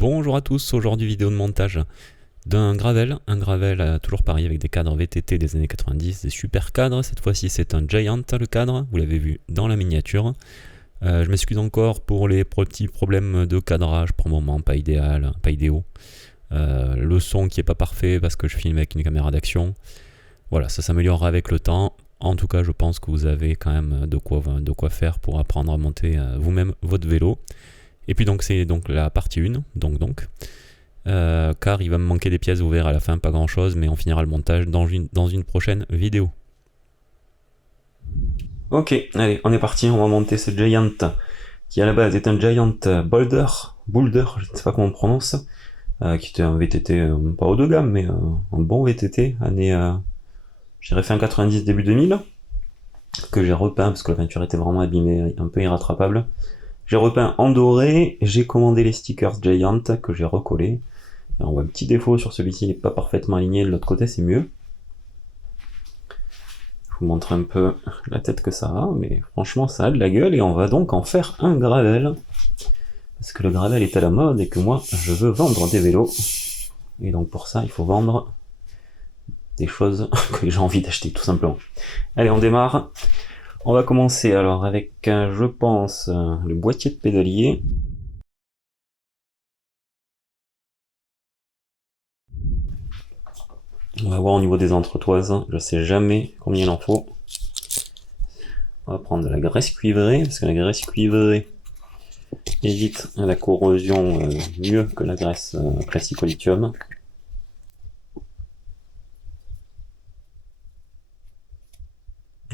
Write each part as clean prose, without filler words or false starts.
Bonjour à tous, aujourd'hui vidéo de montage d'un gravel, un gravel toujours pareil avec des cadres VTT des années 90, des super cadres, cette fois-ci c'est un Giant le cadre, vous l'avez vu dans la miniature. Je m'excuse encore pour les petits problèmes de cadrage, pour le moment pas idéal, pas idéaux. Le son qui est pas parfait parce que je filme avec une caméra d'action. Voilà, ça s'améliorera avec le temps. En tout cas, je pense que vous avez quand même de quoi faire pour apprendre à monter vous-même votre vélo. Et puis donc c'est donc la partie 1, car il va me manquer des pièces, vous verrez à la fin, pas grand chose, mais on finira le montage dans une prochaine vidéo. Ok, allez, on est parti, on va monter ce Giant, qui à la base est un Giant Boulder, je ne sais pas comment on prononce, qui était un VTT, pas haut de gamme, mais un bon VTT, année, je dirais fin 90, début 2000, que j'ai repeint, parce que la peinture était vraiment abîmée, un peu irrattrapable. J'ai repeint en doré, j'ai commandé les stickers Giant, que j'ai recollés. Alors on voit un petit défaut sur celui-ci, il n'est pas parfaitement aligné, de l'autre côté c'est mieux. Je vous montre un peu la tête que ça a, mais franchement ça a de la gueule et on va donc en faire un gravel. Parce que le gravel est à la mode et que moi je veux vendre des vélos. Et donc pour ça il faut vendre des choses que j'ai envie d'acheter tout simplement. Allez, on démarre. On va commencer alors avec, je pense, le boîtier de pédalier. On va voir au niveau des entretoises, je sais jamais combien il en faut. On va prendre de la graisse cuivrée, parce que la graisse cuivrée évite la corrosion mieux que la graisse classique au lithium.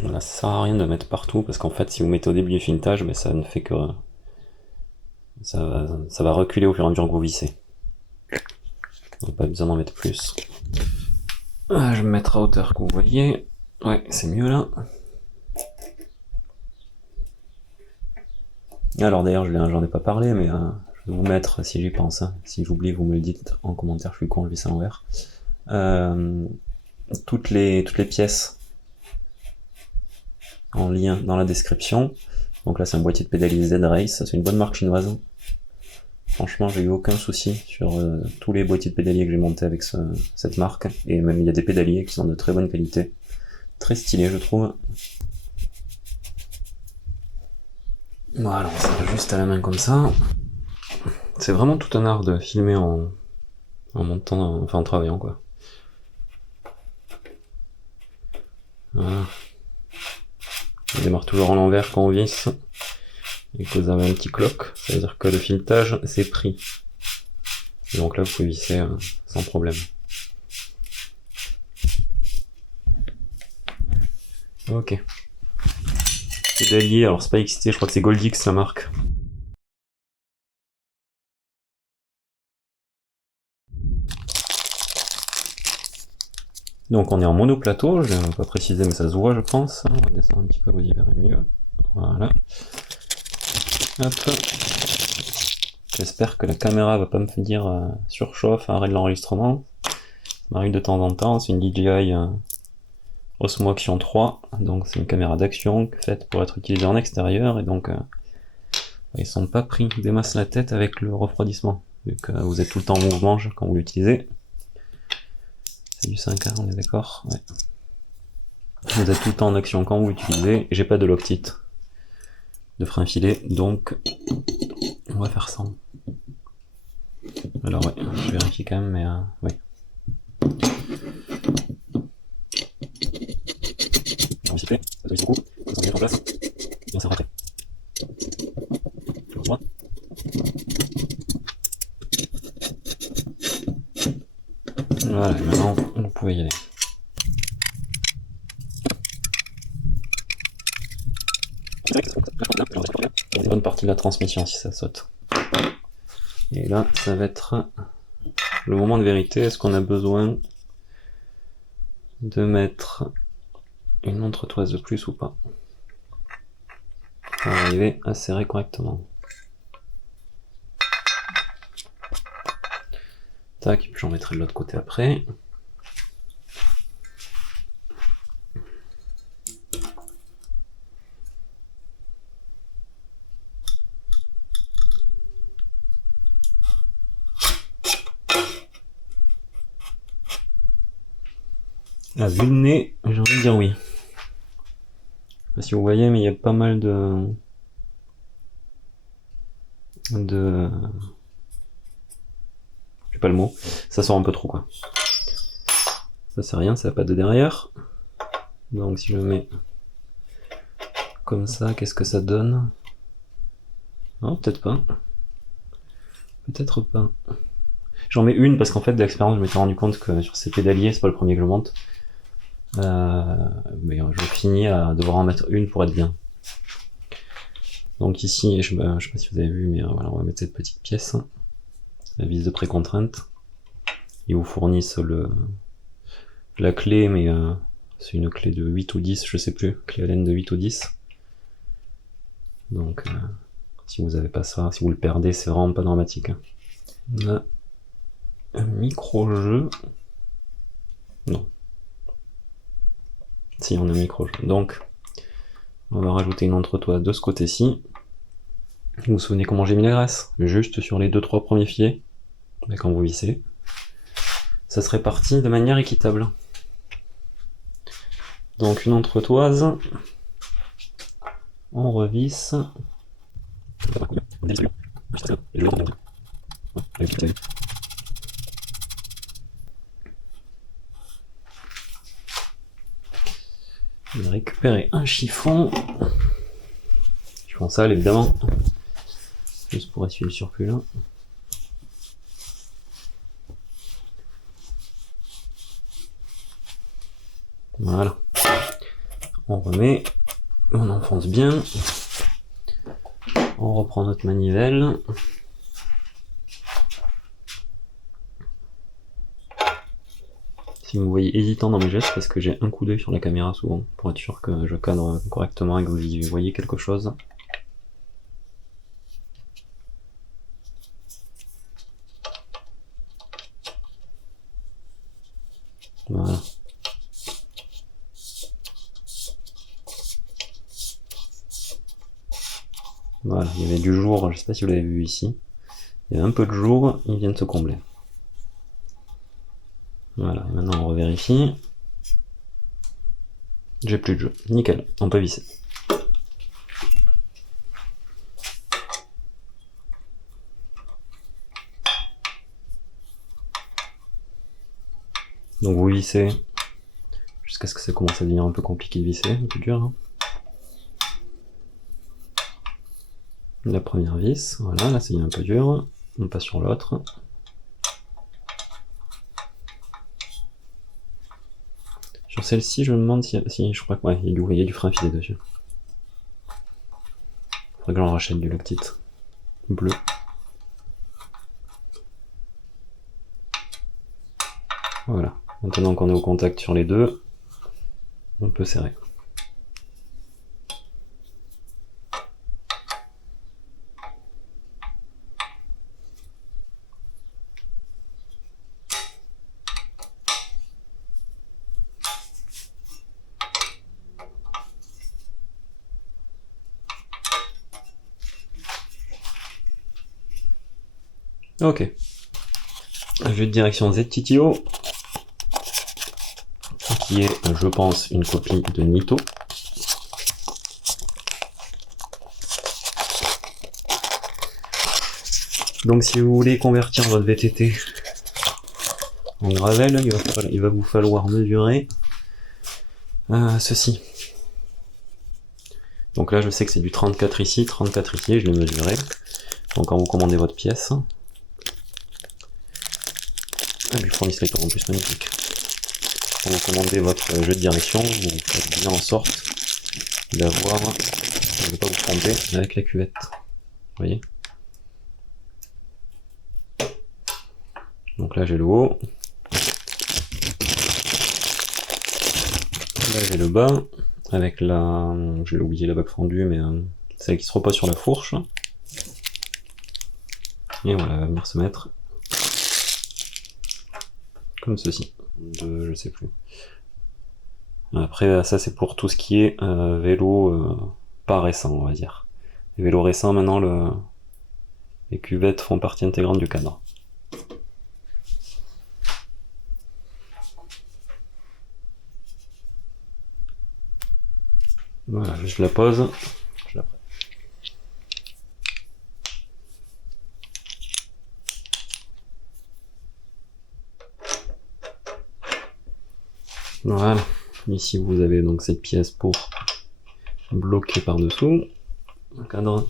Voilà, ça sert à rien de mettre partout, parce qu'en fait si vous mettez au début du filetage, ça ne fait que... ça va reculer au fur et à mesure que vous vissez. Donc pas besoin d'en mettre plus. Je vais me mettre à hauteur que vous voyez. Ouais, c'est mieux là. Alors d'ailleurs, j'en ai pas parlé, mais je vais vous mettre, si j'y pense, hein. Si j'oublie, vous me le dites en commentaire, je suis con, je vis ça à l'envers. Toutes les pièces en lien dans la description. Donc là, c'est un boîtier de pédalier Z-Race, c'est une bonne marque chinoise. Franchement, j'ai eu aucun souci sur tous les boîtiers de pédalier que j'ai montés avec cette marque. Et même, il y a des pédaliers qui sont de très bonne qualité. Très stylés, je trouve. Voilà, on s'arrête juste à la main comme ça. C'est vraiment tout un art de filmer en montant, enfin en travaillant quoi. Voilà. On démarre toujours en l'envers quand on visse. Et que vous avez un petit clock, ça veut dire que le filetage c'est pris. Et donc là vous pouvez visser sans problème. Ok. Pédalier, alors c'est pas XT, je crois que c'est Goldix la marque. Donc on est en monoplateau, je vais pas préciser mais ça se voit je pense. On va descendre un petit peu, vous y verrez mieux. Voilà. Hop. J'espère que la caméra va pas me dire surchauffe, arrête l'enregistrement. Ça m'arrive de temps en temps, c'est une DJI Osmo Action 3, donc c'est une caméra d'action faite pour être utilisée en extérieur, et donc ils sont pas pris des masses la tête avec le refroidissement, vu que vous êtes tout le temps en mouvement quand vous l'utilisez. C'est du 5A, on est d'accord? Ouais. Vous êtes tout le temps en action quand vous l'utilisez, et j'ai pas de lock-tit de frein filé, donc on va faire ça. Alors ouais, je vérifie quand même, mais oui. On va siffler, ça doit beaucoup, ça s'en met en place, et on s'en après. Droit. Voilà, maintenant vous pouvez y aller. Une bonne partie de la transmission si ça saute. Et là, ça va être le moment de vérité. Est-ce qu'on a besoin de mettre une entretoise de plus ou pas pour arriver à serrer correctement? Tac, et puis j'en mettrai de l'autre côté après. Ah, vu le nez, j'ai envie de dire oui. Je sais pas si vous voyez, mais il y a pas mal de... J'ai pas le mot. Ça sort un peu trop, quoi. Ça c'est rien, ça n'a pas de derrière. Donc si je mets comme ça, qu'est-ce que ça donne? Non, peut-être pas. Peut-être pas. J'en mets une parce qu'en fait, d'expérience, je m'étais rendu compte que sur ces pédaliers, c'est pas le premier que je monte. Mais je finis à devoir en mettre une pour être bien. Donc ici, je sais pas si vous avez vu, mais voilà, on va mettre cette petite pièce, la vis de précontrainte. Ils vous fournissent la clé, mais c'est une clé de 8 ou 10, je sais plus, clé Allen de 8 ou 10. Donc si vous avez pas ça, si vous le perdez, c'est vraiment pas dramatique. On a un micro-jeu. Non. Si, on a un micro-jeu. Donc, on va rajouter une entretoise de ce côté-ci. Vous vous souvenez comment j'ai mis la graisse? Juste sur les 2-3 premiers filets. Mais quand vous vissez, ça se répartit de manière équitable. Donc une entretoise, on revisse. On va récupérer un chiffon. Chiffon sale évidemment. Juste pour essuyer le surplus là. Voilà. On remet, on enfonce bien. On reprend notre manivelle. Si vous me voyez hésitant dans mes gestes, parce que j'ai un coup d'œil sur la caméra souvent, pour être sûr que je cadre correctement et que vous voyez quelque chose. Voilà. Voilà, il y avait du jour, je sais pas si vous l'avez vu ici. Il y avait un peu de jour, il vient de se combler. Voilà, et maintenant on revérifie. J'ai plus de jeu. Nickel, on peut visser. Donc vous vissez jusqu'à ce que ça commence à devenir un peu compliqué de visser, un peu dur. Hein. La première vis, voilà, là c'est un peu dur. On passe sur l'autre. Sur celle-ci, je me demande si je crois que ouais, il y a du frein filé dessus. Faudrait que j'en rachète du lactite bleu. Voilà. Maintenant qu'on est au contact sur les deux, on peut serrer. Ok. Jeu de direction ZTTO, qui est, je pense, une copie de Nito. Donc si vous voulez convertir votre VTT en gravel, il va vous falloir mesurer ceci. Donc là je sais que c'est du 34 ici, 34 ici, je l'ai mesuré. Donc quand vous commandez votre pièce, lui fournissent les tours en plus magnifique. Quand vous commandez votre jeu de direction, vous faites bien en sorte d'avoir, de ne pas vous tromper avec la cuvette. Vous voyez? Donc là j'ai le haut. Là j'ai le bas, avec la... j'ai oublié la bague fendue, mais celle qui se repose sur la fourche. Et voilà, elle va venir se mettre comme ceci. Je sais plus. Après, ça c'est pour tout ce qui est vélo pas récent, on va dire. Les vélos récents, maintenant, les cuvettes font partie intégrante du cadre. Voilà, je la pose. Je la prête. Voilà. Ici, vous avez donc cette pièce pour bloquer par-dessous. Un cadre.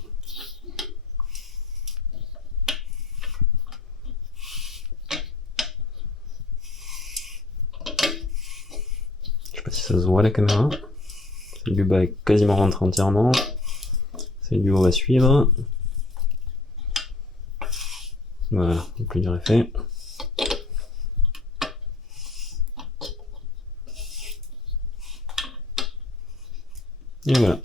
Je sais pas si ça se voit à la caméra. Celle du bas est quasiment rentrée entièrement. Celle du haut va suivre. Voilà, le plus dur est fait. Et voilà.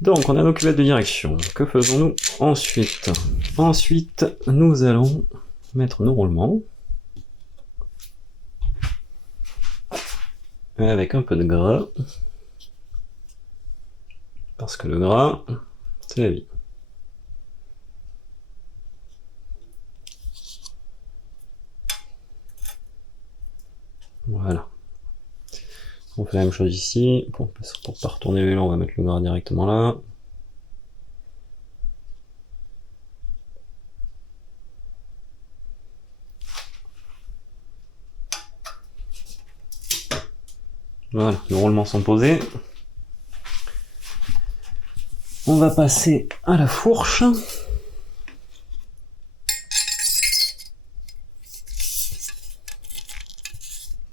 Donc, on a nos cuvettes de direction. Que faisons-nous ensuite? Ensuite, nous allons mettre nos roulements. Avec un peu de gras. Parce que le gras, c'est la vie. Voilà. On fait la même chose ici. Pour pas retourner le vélo, on va mettre le gras directement là. Voilà, les roulements sont posés. On va passer à la fourche.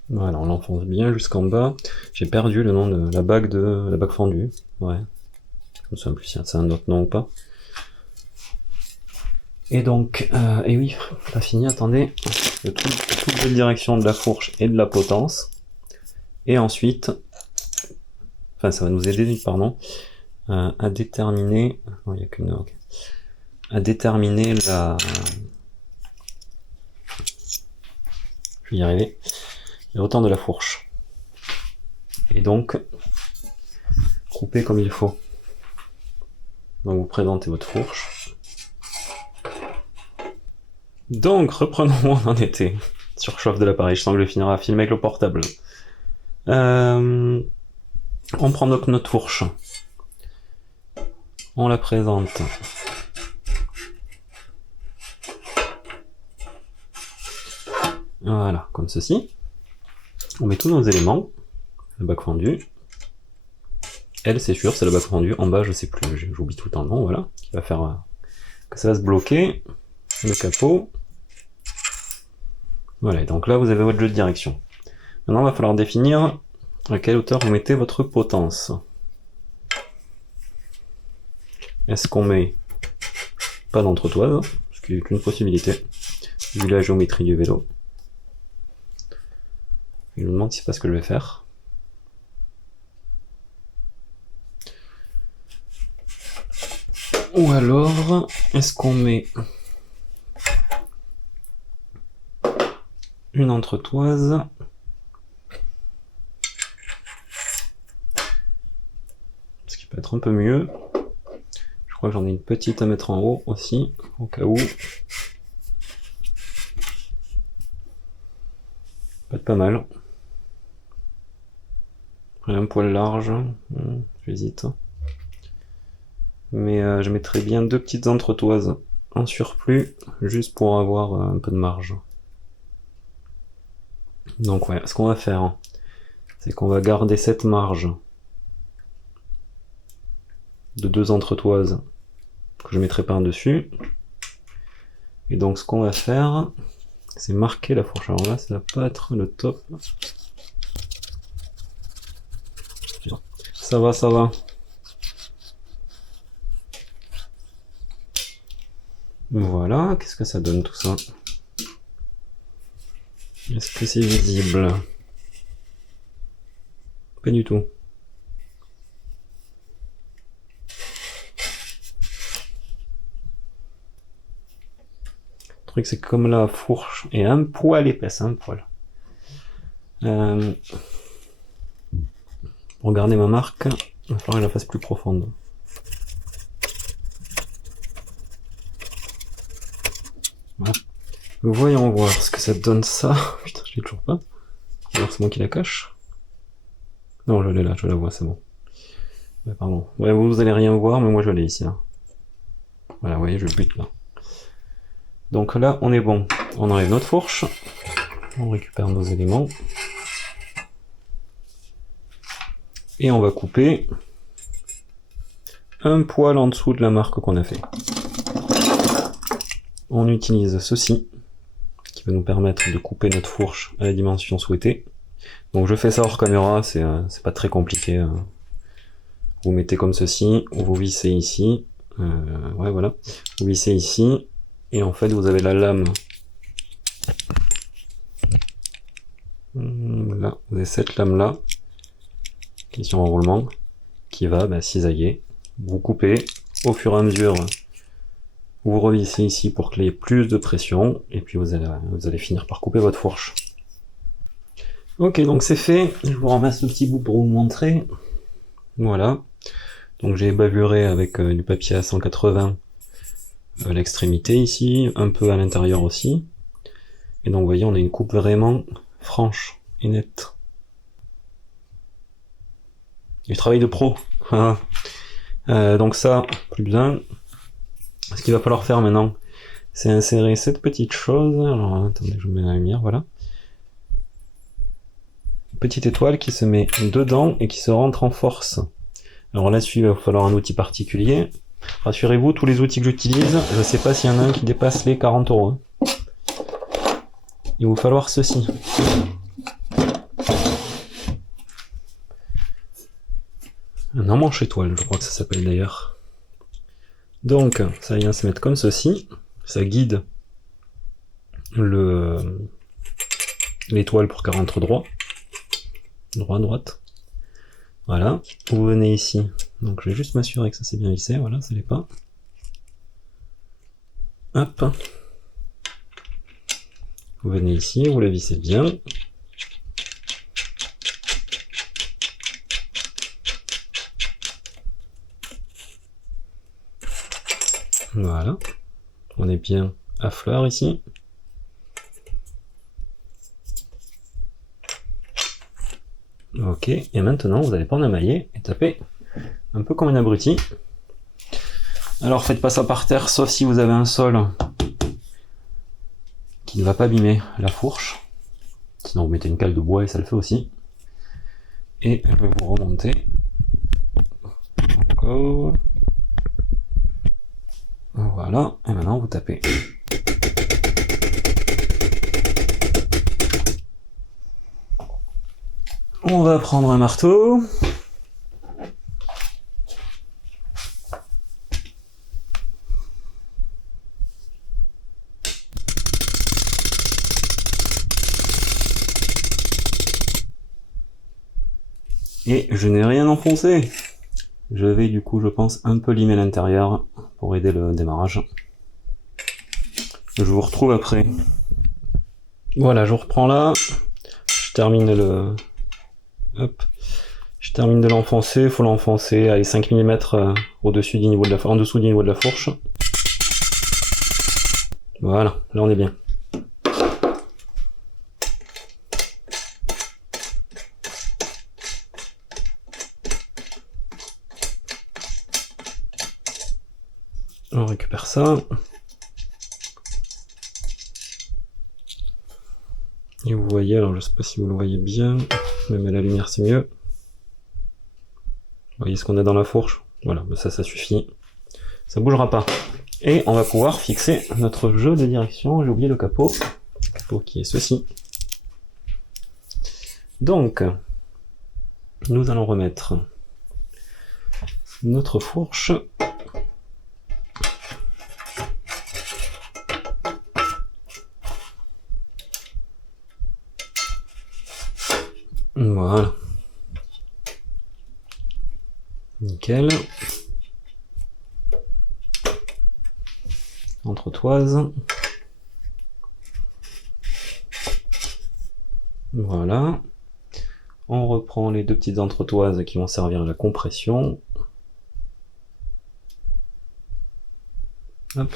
Voilà, on l'enfonce bien jusqu'en bas. J'ai perdu le nom de la bague fendue. Ouais. Je me souviens plus si c'est un autre nom ou pas. Et donc, et oui, pas fini, attendez. Le tout de direction de la fourche et de la potence. Et ensuite, enfin ça va nous aider, pardon, à déterminer, non, il n'y a qu'une, ok. À déterminer la, je vais y arriver, le hauteur de la fourche. Et donc, couper comme il faut. Donc vous présentez votre fourche. Donc, reprenons où on en était. Surchauffe de l'appareil, je sens que je vais finir à filmer avec le portable. On prend donc notre fourche. On la présente. Voilà, comme ceci. On met tous nos éléments. La bague fendue. Elle, c'est sûr, c'est la bague fendue. En bas, je sais plus, j'oublie tout le temps le nom, voilà. Qui va faire que ça va se bloquer. Le capot. Voilà, et donc là, vous avez votre jeu de direction. Maintenant, il va falloir définir à quelle hauteur vous mettez votre potence. Est-ce qu'on met pas d'entretoise, ce qui est une possibilité, vu la géométrie du vélo. Je me demande si c'est pas ce que je vais faire. Ou alors, est-ce qu'on met une entretoise? Ce qui peut être un peu mieux. Je crois que j'en ai une petite à mettre en haut aussi, au cas où. Peut être pas mal. Un poil large, j'hésite. Mais je mettrais bien deux petites entretoises en surplus, juste pour avoir un peu de marge. Donc ouais, ce qu'on va faire, c'est qu'on va garder cette marge de deux entretoises que je mettrai par-dessus. Et donc ce qu'on va faire, c'est marquer la fourche. Alors là, ça va pas être le top. Ça va, ça va. Voilà, qu'est-ce que ça donne tout ça? Est-ce que c'est visible? Pas du tout. Le truc c'est que comme la fourche est un poil épaisse, un poil. Pour garder ma marque, il va falloir que je la fasse plus profonde. Voilà. Voyons voir ce que ça donne ça. Putain, je l'ai toujours pas. Alors c'est moi qui la cache. Non, je l'ai là, je la vois, c'est bon. Ouais, pardon. Ouais, vous allez rien voir, mais moi je l'ai ici là. Voilà, vous voyez, je bute là. Donc là, on est bon. On enlève notre fourche. On récupère nos éléments. Et on va couper un poil en dessous de la marque qu'on a fait. On utilise ceci, qui va nous permettre de couper notre fourche à la dimension souhaitée. Donc je fais ça hors caméra, c'est pas très compliqué. Vous mettez comme ceci, vous vissez ici, ouais voilà, vous vissez ici, et en fait vous avez la lame, là, vous avez cette lame là, qui est sur enroulement, qui va cisailler, vous coupez, au fur et à mesure, vous revissez ici pour qu'il y ait plus de pression, et puis vous allez finir par couper votre fourche. Ok, donc c'est fait, je vous ramasse le petit bout pour vous montrer, voilà. Donc j'ai bavuré avec du papier à 180 à l'extrémité ici, un peu à l'intérieur aussi. Et donc vous voyez, on a une coupe vraiment franche et nette. Du travail de pro. Voilà. Donc ça, plus besoin. Ce qu'il va falloir faire maintenant, c'est insérer cette petite chose. Alors attendez, je vous mets la lumière, voilà. Une petite étoile qui se met dedans et qui se rentre en force. Alors là-dessus, il va falloir un outil particulier. Rassurez-vous, tous les outils que j'utilise, je ne sais pas s'il y en a un qui dépasse les 40 €. Il va vous falloir ceci. Un emmanche étoile, je crois que ça s'appelle d'ailleurs. Donc, ça vient se mettre comme ceci. Ça guide l'étoile pour qu'elle rentre droit. Droit, droite. Voilà. Vous venez ici. Donc je vais juste m'assurer que ça s'est bien vissé. Voilà, ça l'est pas. Hop. Vous venez ici, vous la vissez bien. Voilà. On est bien à fleur ici. Ok, et maintenant vous allez prendre un maillet et taper un peu comme un abruti. Alors faites pas ça par terre, sauf si vous avez un sol qui ne va pas abîmer la fourche. Sinon vous mettez une cale de bois et ça le fait aussi. Et je vais vous remonter. Encore. Voilà, et maintenant vous tapez. On va prendre un marteau. Et je n'ai rien enfoncé. Je vais du coup, je pense, un peu limer l'intérieur pour aider le démarrage. Je vous retrouve après. Voilà, je reprends là. Je termine Hop. Je termine de l'enfoncer. Il faut l'enfoncer à 5 mm au-dessus du niveau de en dessous du niveau de la fourche. Voilà, là on est bien. On récupère ça. Et vous voyez, alors je sais pas si vous le voyez bien, même à la lumière c'est mieux. Vous voyez ce qu'on a dans la fourche? Voilà, ça suffit. Ça bougera pas. Et on va pouvoir fixer notre jeu de direction. J'ai oublié le capot. Le capot qui est ceci. Donc, nous allons remettre notre fourche. Voilà. Nickel. Entre toises. Voilà. On reprend les deux petites entretoises qui vont servir à la compression. Hop.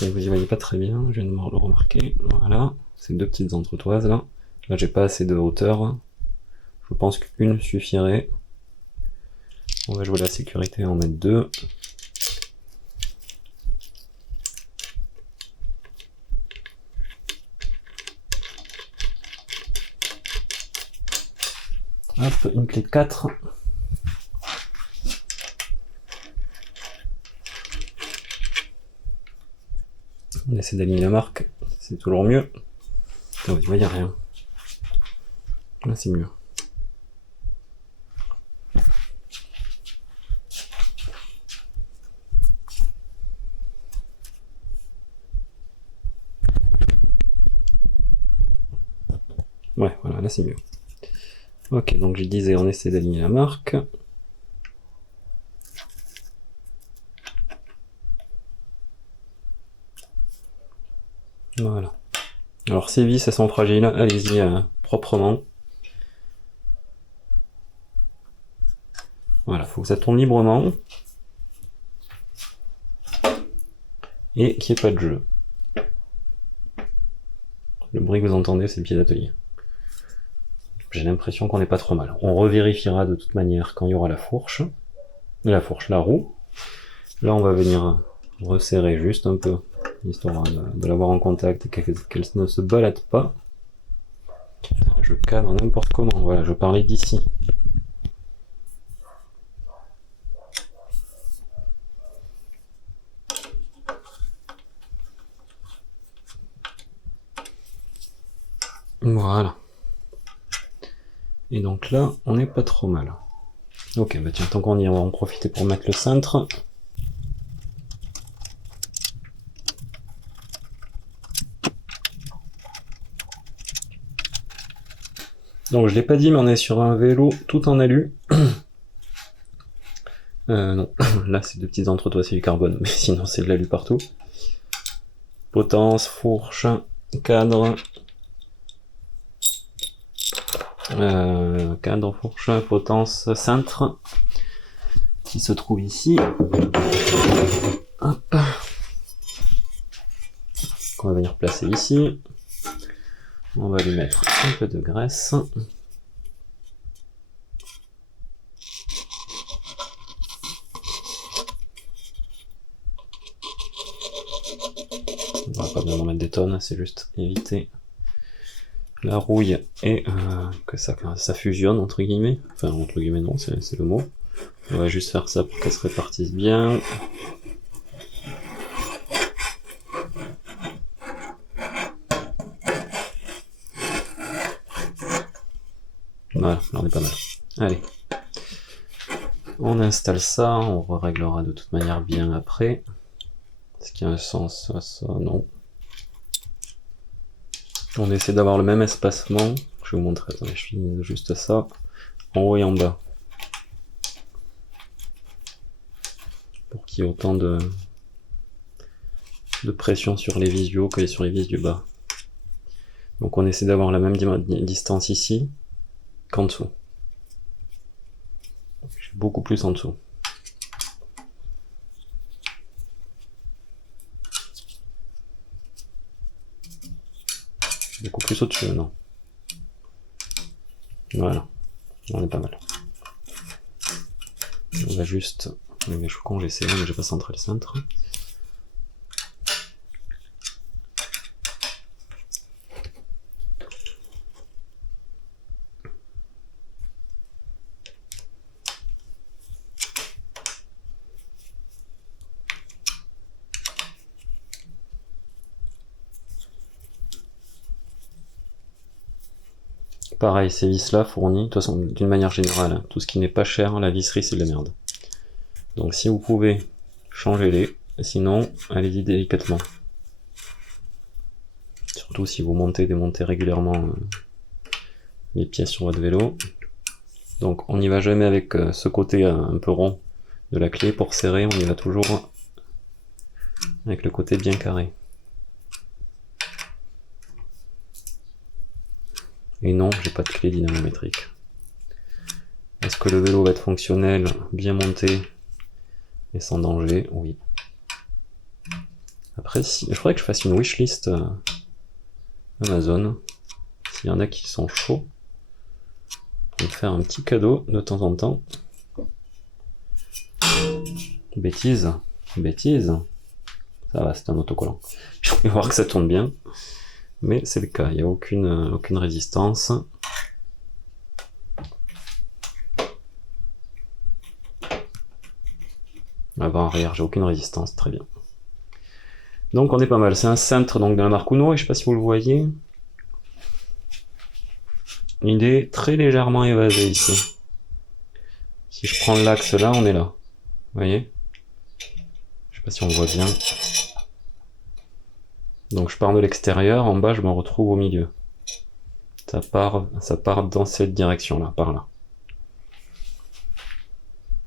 Vous y voyez pas très bien, je viens de me le remarquer. Voilà, ces deux petites entretoises là. Là j'ai pas assez de hauteur. Je pense qu'une suffirait. On va jouer la sécurité, en mettre deux. Hop, une clé de 4. On essaie d'aligner la marque, c'est toujours mieux. Oh, tu vois, il n'y a rien. Là, c'est mieux. Ouais, voilà, là c'est mieux. Ok, donc je disais, on essaie d'aligner la marque. Voilà. Alors ces vis, elles sont fragiles, allez-y proprement. Voilà, faut que ça tourne librement. Et qu'il n'y ait pas de jeu. Le bruit que vous entendez, c'est le pied d'atelier. J'ai l'impression qu'on n'est pas trop mal. On revérifiera de toute manière quand il y aura la fourche. La roue. Là, on va venir resserrer juste un peu, histoire de l'avoir en contact et qu'elle ne se balade pas. Je cadre n'importe comment. Voilà, je parlais d'ici. Voilà. Et donc là, on n'est pas trop mal. Ok, bah tiens, tant qu'on y est, on va en profiter pour mettre le cintre. Donc je l'ai pas dit, mais on est sur un vélo tout en alu. Non, là c'est deux petites entretoises, c'est du carbone, mais sinon c'est de l'alu partout. Potence, fourche, cadre. Cadre, fourche, potence, cintre. Qui se trouve ici. Hop. Qu'on va venir placer ici. On va lui mettre un peu de graisse. On va pas besoin d'en mettre des tonnes, c'est juste éviter la rouille et que ça fusionne entre guillemets. Enfin entre guillemets non, c'est le mot. On va juste faire ça pour qu'elle se répartisse bien. Voilà, là on est pas mal. Allez. On installe ça, on réglera de toute manière bien après. Est-ce qu'il y a un sens à ça? Non. On essaie d'avoir le même espacement. Je vais vous montrer, attendez, je finis juste ça. En haut et en bas. Pour qu'il y ait autant de pression sur les vis du haut que sur les vis du bas. Donc on essaie d'avoir la même distance ici qu'en dessous. J'ai beaucoup plus en dessous. Beaucoup plus au-dessus, non. Voilà, on est pas mal. On va juste... Mais je suis con, j'ai essayé, mais j'ai pas centré le cintre. Pareil, ces vis-là fournis, de toute façon, d'une manière générale, hein, tout ce qui n'est pas cher, la visserie c'est de la merde. Donc si vous pouvez, changez-les, sinon, allez-y délicatement. Surtout si vous montez, démontez régulièrement les pièces sur votre vélo. Donc on n'y va jamais avec ce côté un peu rond de la clé pour serrer, on y va toujours avec le côté bien carré. Et non, j'ai pas de clé dynamométrique. Est-ce que le vélo va être fonctionnel, bien monté et sans danger? Oui. Après, si, je ferais que je fasse une wishlist Amazon. S'il y en a qui sont chauds, pour me faire un petit cadeau de temps en temps. Bêtise, bêtise. Ça va, c'est un autocollant. Je vais voir que ça tourne bien. Mais c'est le cas, il n'y a aucune résistance. Avant, arrière, j'ai aucune résistance, très bien. Donc on est pas mal, c'est un cintre donc d'un marque Uno, et je sais pas si vous le voyez. Il est très légèrement évasé ici. Si je prends l'axe là, on est là. Vous voyez? Je sais pas si on le voit bien. Donc je pars de l'extérieur, en bas je me retrouve au milieu. Ça part dans cette direction-là, par là.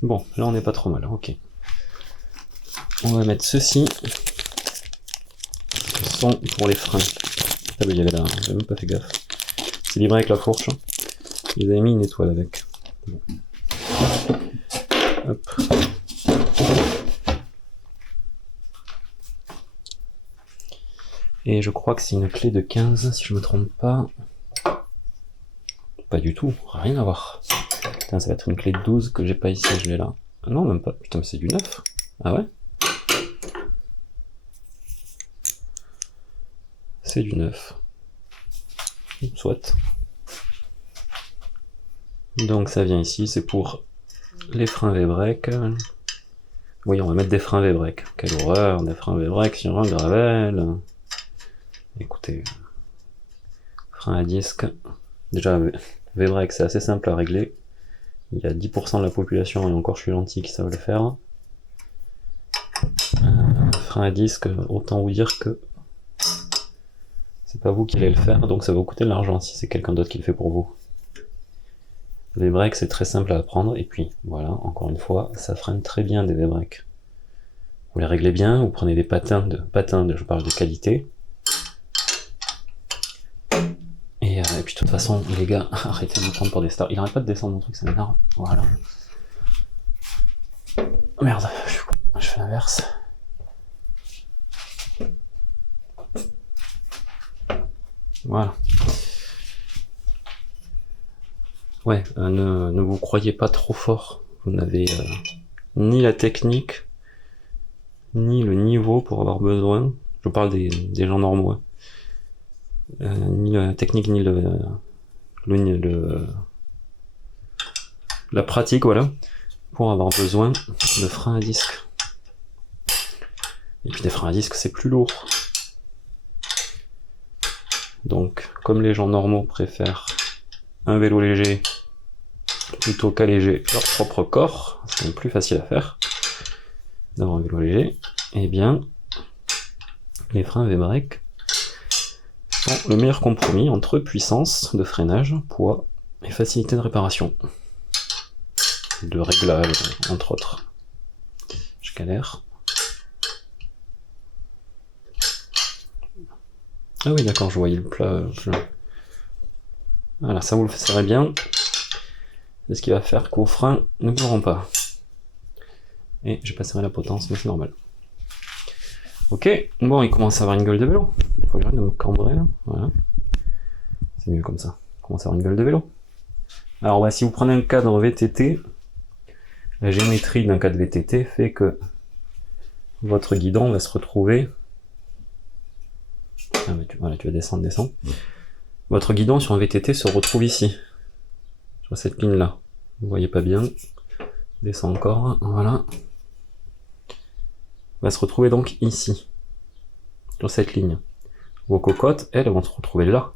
Bon, là on n'est pas trop mal, ok. On va mettre ceci. Ce sont pour les freins. Ah bah il y avait là, j'avais même pas fait gaffe. C'est livré avec la fourche. Ils avaient mis une étoile avec. Bon. Hop. Et je crois que c'est une clé de 15, si je me trompe pas. Pas du tout, rien à voir. Putain, ça va être une clé de 12 que j'ai pas ici, je l'ai là. Ah non, même pas. Putain, mais c'est du 9. Ah ouais? C'est du 9. Soit. Donc ça vient ici, c'est pour les freins V-brake. Oui, on va mettre des freins V-brake. Quelle horreur, des freins V-brake sur un gravel. Écoutez, frein à disque. Déjà, V-brake c'est assez simple à régler. Il y a 10% de la population, et encore je suis gentil, qui savent le faire. Frein à disque, autant vous dire que c'est pas vous qui allez le faire, donc ça va vous coûter de l'argent si c'est quelqu'un d'autre qui le fait pour vous. Les V-brake c'est très simple à apprendre, et puis voilà, encore une fois, ça freine très bien des V-brake. Vous les réglez bien, vous prenez des patins je parle de qualité. Et puis de toute façon, les gars, arrêtez de me prendre pour des stars. Il arrête pas de descendre mon truc, ça m'énerve. Voilà. Oh merde, je fais l'inverse. Voilà. Ouais, ne vous croyez pas trop fort. Vous n'avez ni la technique, ni le niveau pour avoir besoin. Je parle des gens normaux. Hein. Ni la technique, ni la pratique, voilà, pour avoir besoin de freins à disque. Et puis des freins à disque, c'est plus lourd. Donc, comme les gens normaux préfèrent un vélo léger plutôt qu'alléger leur propre corps, c'est plus facile à faire d'avoir un vélo léger, et bien, les freins V-brake sont le meilleur compromis entre puissance de freinage, poids et facilité de réparation. De réglage, entre autres. Je galère. Ah oui, d'accord, je voyais le plat. Voilà, ça vous le serrez bien. C'est ce qui va faire que vos freins ne bougeront pas. Et j'ai pas serré la potence, mais c'est normal. Ok, bon, il commence à avoir une gueule de vélo. Il faut que j'arrête de me cambrer là. Voilà. C'est mieux comme ça. Il commence à avoir une gueule de vélo. Alors, bah, si vous prenez un cadre VTT, la géométrie d'un cadre VTT fait que votre guidon va se retrouver. Ah, mais voilà, tu vas descendre. Votre guidon sur un VTT se retrouve ici, sur cette ligne là. Vous voyez pas bien. Descend encore, voilà. Va se retrouver donc ici, sur cette ligne. Vos cocottes, elles, vont se retrouver là.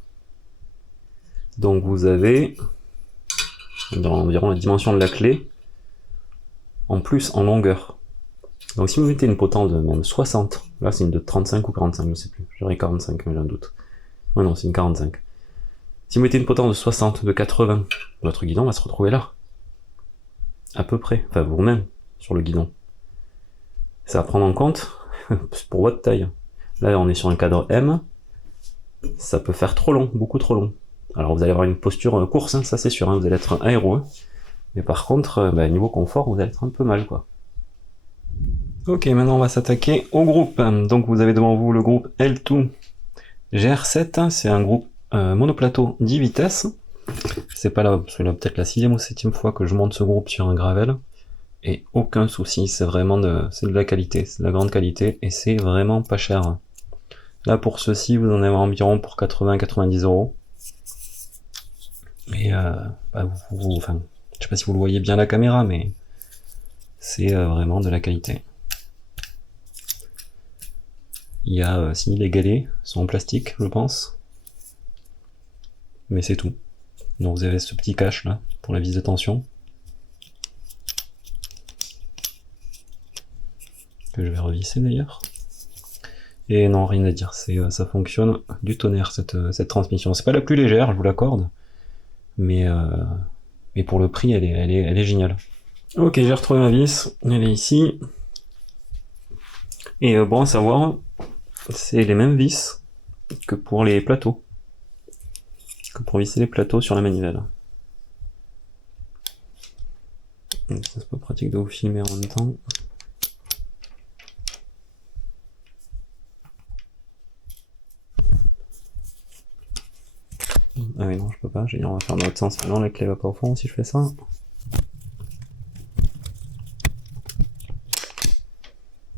Donc vous avez, dans environ la dimension de la clé, en plus en longueur. Donc si vous mettez une potence de même 60, là c'est une de 35 ou 45, je sais plus, j'aurais 45 mais j'ai un doute. Ouais non, c'est une 45. Si vous mettez une potence de 60, de 80, votre guidon va se retrouver là. À peu près, enfin vous-même, sur le guidon. Ça va prendre en compte pour votre taille. Là on est sur un cadre M, ça peut faire trop long, beaucoup trop long. Alors vous allez avoir une posture course, hein, ça c'est sûr, hein, vous allez être aéro. Mais par contre, niveau confort, vous allez être un peu mal, quoi. Ok, maintenant on va s'attaquer au groupe. Donc vous avez devant vous le groupe L2 GR7, c'est un groupe monoplateau 10 vitesses. C'est pas là, c'est peut-être la 6e ou 7e fois que je monte ce groupe sur un gravel. Et aucun souci, c'est vraiment de la qualité, c'est de la grande qualité, et c'est vraiment pas cher. Là pour ceci, vous en avez environ pour 80-90 euros. Et enfin, je sais pas si vous le voyez bien à la caméra, mais c'est vraiment de la qualité. Il y a, si les galets sont en plastique, je pense. Mais c'est tout. Donc vous avez ce petit cache là, pour la vis de tension. Que je vais revisser d'ailleurs. Et non, rien à dire, ça fonctionne du tonnerre cette transmission. C'est pas la plus légère, je vous l'accorde. Mais pour le prix, elle est géniale. Ok, j'ai retrouvé ma vis, elle est ici. Et bon à savoir, c'est les mêmes vis que pour les plateaux. Que pour visser les plateaux sur la manivelle. C'est pas pratique de vous filmer en même temps. Ah oui non, je peux pas, on va faire dans l'autre sens maintenant, la clé va pas au fond si je fais ça.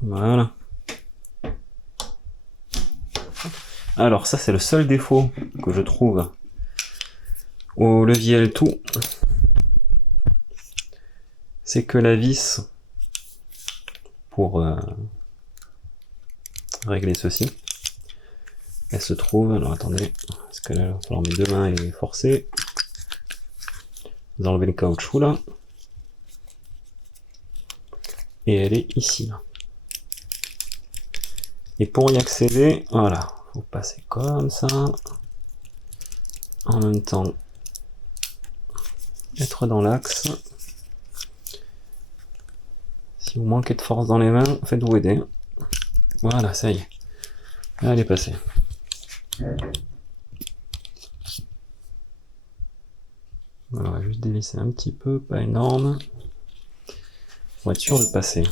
Voilà. Alors ça c'est le seul défaut que je trouve au levier L2, c'est que la vis pour régler ceci, elle se trouve, alors attendez, parce que là il va falloir mes deux mains et forcer, vous enlevez le caoutchouc là, et elle est ici là. Et pour y accéder, voilà, vous passez comme ça, en même temps être dans l'axe. Si vous manquez de force dans les mains, faites-vous aider. Voilà, ça y est, elle est passée. Voilà, on va juste dévisser un petit peu, pas énorme, pour être sûr de passer.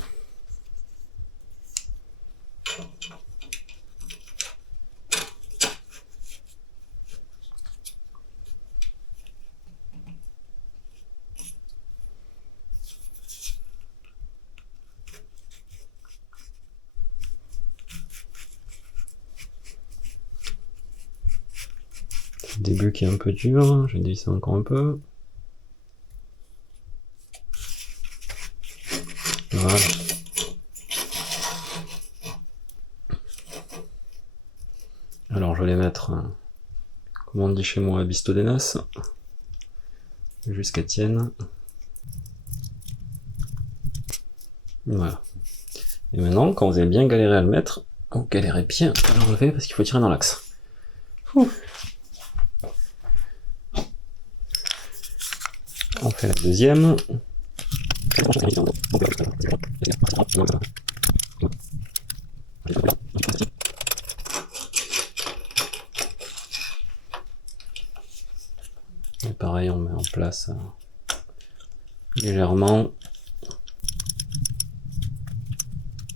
Le début qui est un peu dur, je vais dévisser encore un peu. Voilà. Alors je vais les mettre, comme on dit chez moi, à bisto des nas, jusqu'à tienne. Voilà. Et maintenant, quand vous avez bien galéré à le mettre, vous galérez bien à l'enlever parce qu'il faut tirer dans l'axe. On fait la deuxième. Et pareil, on met en place légèrement.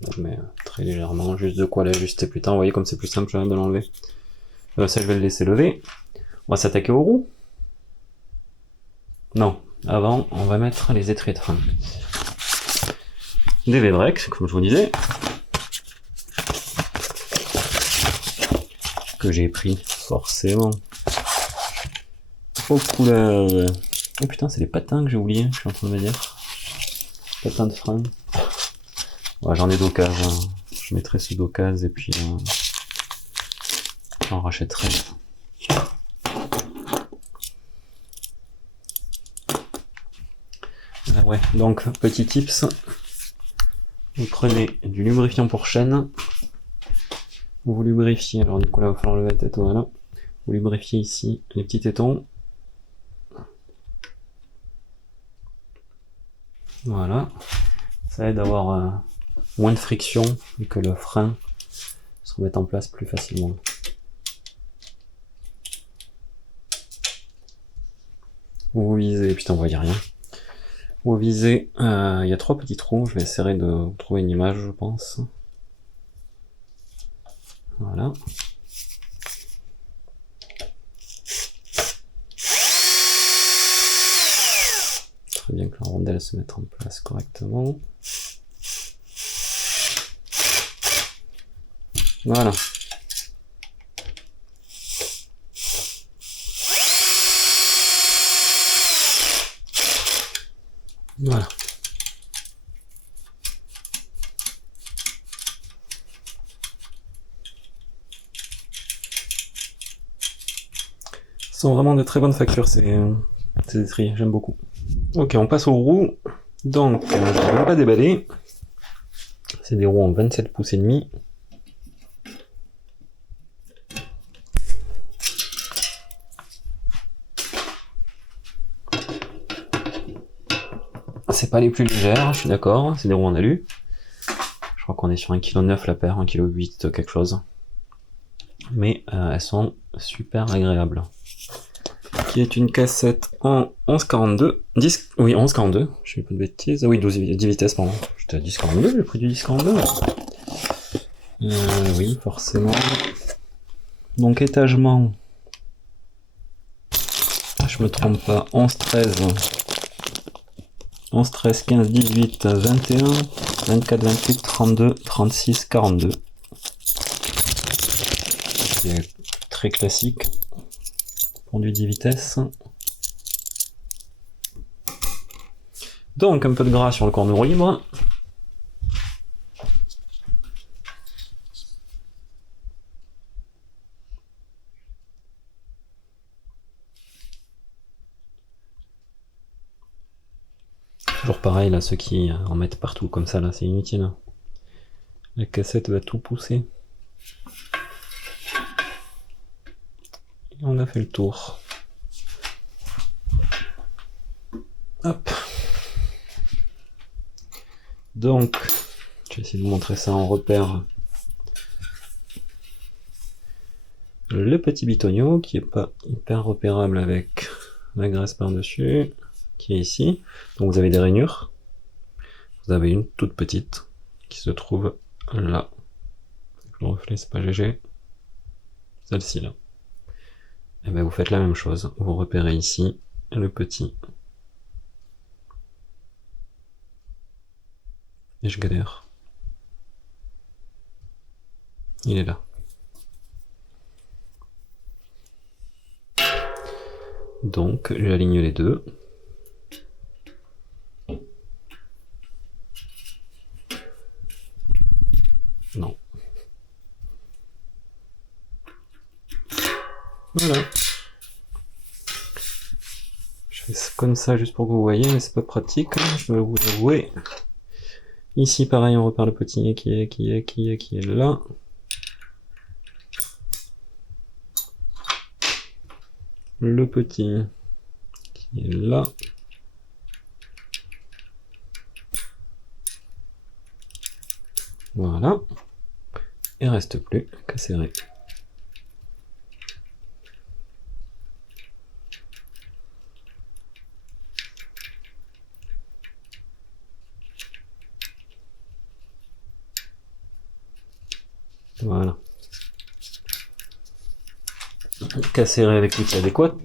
On met très légèrement, juste de quoi l'ajuster plus tard. Vous voyez comme c'est plus simple de l'enlever. Ça, je vais le laisser lever. On va s'attaquer aux roues. Non, avant, on va mettre les étriers de frein. Des V-Breaks, comme je vous disais. Que j'ai pris, forcément. Aux couleurs. Oh putain, c'est les patins que j'ai oublié, je suis en train de me dire. Patins de frein. Ouais, j'en ai d'occasion. Je mettrai ceux d'occasion et puis j'en rachèterai. Ouais, donc petit tips. Vous prenez du lubrifiant pour chaîne. Vous lubrifiez, alors du coup là il va falloir lever la tête, voilà. Vous lubrifiez ici les petits tétons. Voilà. Ça aide à avoir moins de friction et que le frein se remette en place plus facilement. Où viser, putain, on voyait rien. Où viser, il y a 3 petits trous, je vais essayer de trouver une image, je pense. Voilà. Très bien que la rondelle se mette en place correctement. Voilà. Voilà. Ce sont vraiment de très bonnes factures ces étriers, j'aime beaucoup. Ok, on passe aux roues. Donc, je ne vais pas déballer. C'est des roues en 27 pouces et demi. C'est pas les plus légères, je suis d'accord, c'est des roues en alu. Je crois qu'on est sur 1,9 kg la paire, 1,8 kg quelque chose. Mais elles sont super agréables. Qui est une cassette en 1142. 10, oui, 1142, je fais pas de bêtises. Ah oui, 10 vitesses, pardon. J'étais à 1042, j'ai pris du 1042. Oui, forcément. Donc étagement. Je me trompe pas, 11, 13. 11, 13, 15, 18, 21, 24, 28, 32, 36, 42. C'est très classique pour du 10 vitesses. Donc un peu de gras sur le corps de roue libre. Toujours pareil là, ceux qui en mettent partout comme ça là, c'est inutile. La cassette va tout pousser. Et on a fait le tour. Hop. Donc, je vais essayer de vous montrer ça en repère. Le petit bitonio qui est pas hyper repérable avec la graisse par-dessus, qui est ici. Donc vous avez des rainures. Vous avez une toute petite qui se trouve là. Le reflet c'est pas GG. Celle-ci là. Et bien vous faites la même chose. Vous repérez ici le petit. Et je galère. Il est là. Donc j'aligne les deux. Non. Voilà. Je fais comme ça juste pour que vous voyez, mais c'est pas pratique, je dois vous avouer. Ici pareil, on repère le petit qui est là. Le petit qui est là. Voilà. Il reste plus qu'à serrer. Voilà. Qu'à serrer avec l'outil adéquat.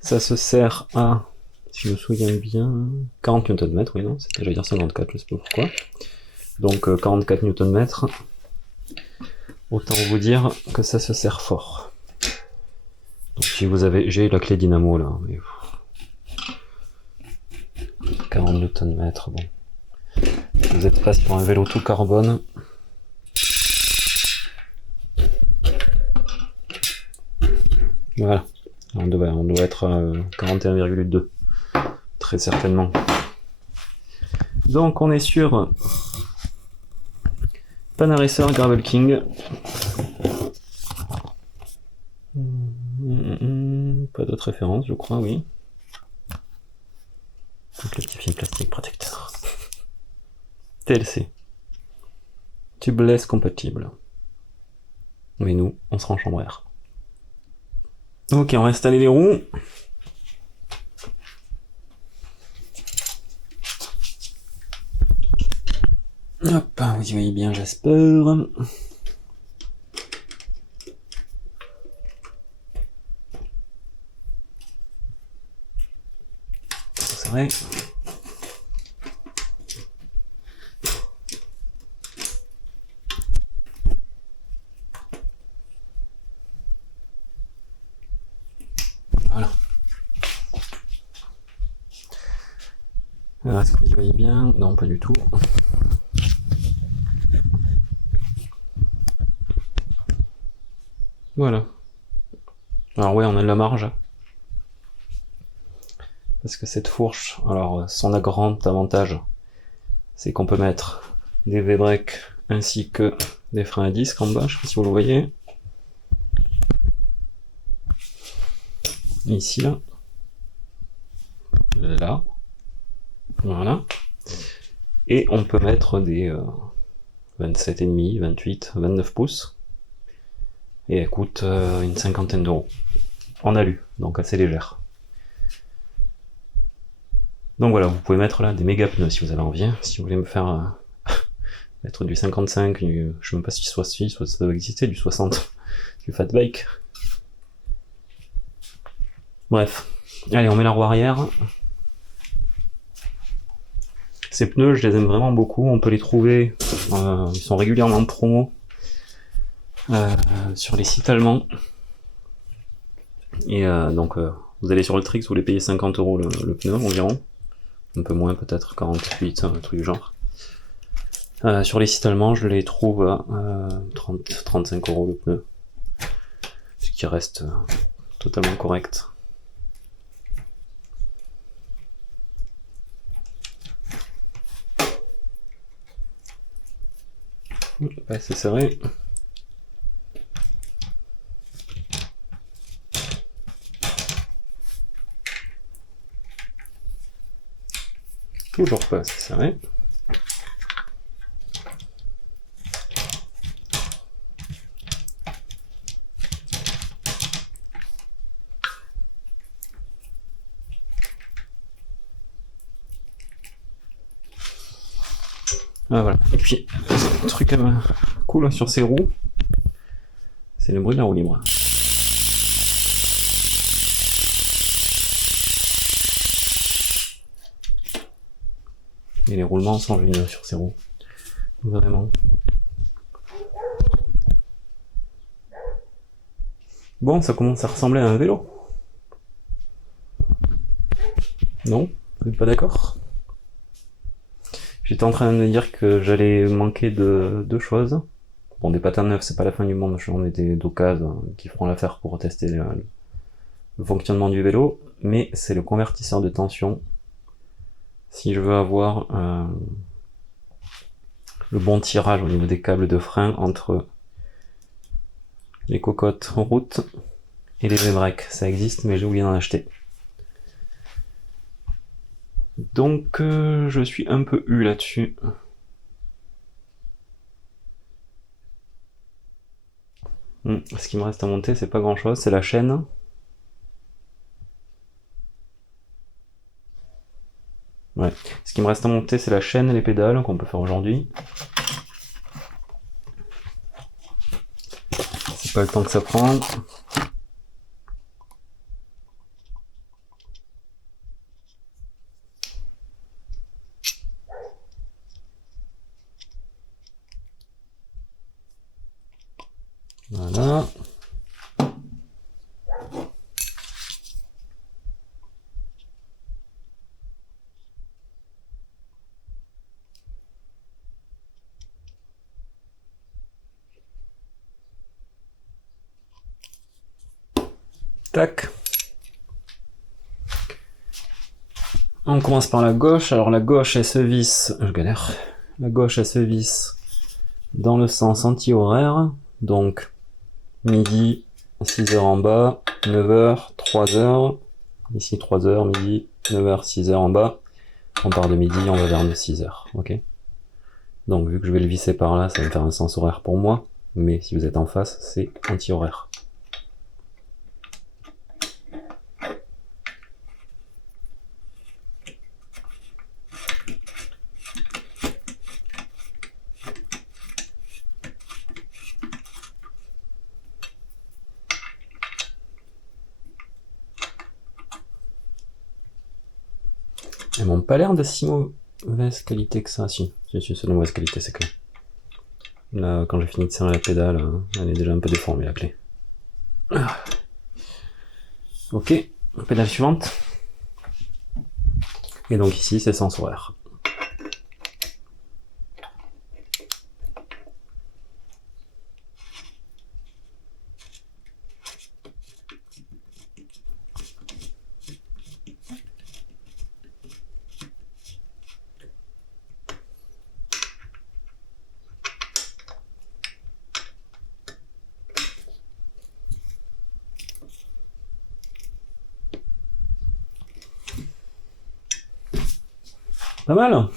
Ça se sert à, si je me souviens bien, 40 Nm, oui non, c'était j'allais dire 54, je sais pas pourquoi. Donc 44 Nm. Autant vous dire que ça se sert fort. Donc si vous avez, j'ai la clé dynamo là, mais 40 Nm, bon. Vous n'êtes pas sur un vélo tout carbone. Voilà. On doit être à 41,2. Très certainement. Donc on est sur Panaracer Gravel King. Pas d'autres références, je crois, oui. Donc le petit film plastique protecteur. TLC. Tubeless compatible. Mais nous, on sera en chambre air. Ok, on va installer les roues. Hop, vous y voyez bien, j'espère. C'est vrai. Voilà. Alors, est-ce que vous y voyez bien? Non, pas du tout. Voilà. Alors ouais, on a de la marge. Parce que cette fourche, alors son grand avantage, c'est qu'on peut mettre des V-breaks ainsi que des freins à disque en bas, je sais pas si vous le voyez. Ici, là. Là. Voilà. Et on peut mettre des 27,5, 28, 29 pouces. Et elle coûte une cinquantaine d'euros. En alu, donc assez légère. Donc voilà, vous pouvez mettre là des méga pneus si vous avez envie. Si vous voulez me faire mettre du 55, je sais même pas si ça doit exister, du 60, du fat bike. Bref. Allez, on met la roue arrière. Ces pneus, je les aime vraiment beaucoup. On peut les trouver, ils sont régulièrement en promo sur les sites allemands. Et donc, vous allez sur le Trix, vous les payez 50 euros le pneu environ. Un peu moins, peut-être 48, un truc du genre. Sur les sites allemands, je les trouve à 30-35 euros le pneu. Ce qui reste totalement correct. Ouais, c'est serré. Toujours pas assez serré. Ah, voilà. Et puis, le truc cool sur ces roues, c'est le bruit de la roue libre. Et les roulements sont lumineux sur ces roues. Vraiment. Bon, ça commence à ressembler à un vélo. Non? Vous n'êtes pas d'accord? J'étais en train de me dire que j'allais manquer de deux choses. Bon, des patins neufs, c'est pas la fin du monde, j'en ai des d'occasion qui feront l'affaire pour tester le fonctionnement du vélo, mais c'est le convertisseur de tension. Si je veux avoir le bon tirage au niveau des câbles de frein entre les cocottes route et les V-breaks, ça existe, mais j'ai oublié d'en acheter. Donc je suis un peu là-dessus. Ce qui me reste à monter, c'est pas grand-chose, c'est la chaîne. Ouais. Ce qui me reste à monter, c'est la chaîne et les pédales qu'on peut faire aujourd'hui. C'est pas le temps que ça prend. Voilà. Tac. On commence par la gauche. Alors la gauche, elle se visse. Je galère. La gauche, elle se visse dans le sens anti-horaire. Donc midi, 6h en bas, 9h, 3h. Ici 3h, midi, 9h, 6h en bas. On part de midi, on va vers 6h. Ok. Donc vu que je vais le visser par là, ça va me faire un sens horaire pour moi, mais si vous êtes en face, c'est anti-horaire. Elles m'ont pas l'air de si mauvaise qualité que ça. Si, c'est de mauvaise qualité ces clés. Là, quand j'ai fini de serrer la pédale, elle est déjà un peu déformée la clé. Ok, pédale suivante. Et donc ici, c'est sens horaire. Pas mal.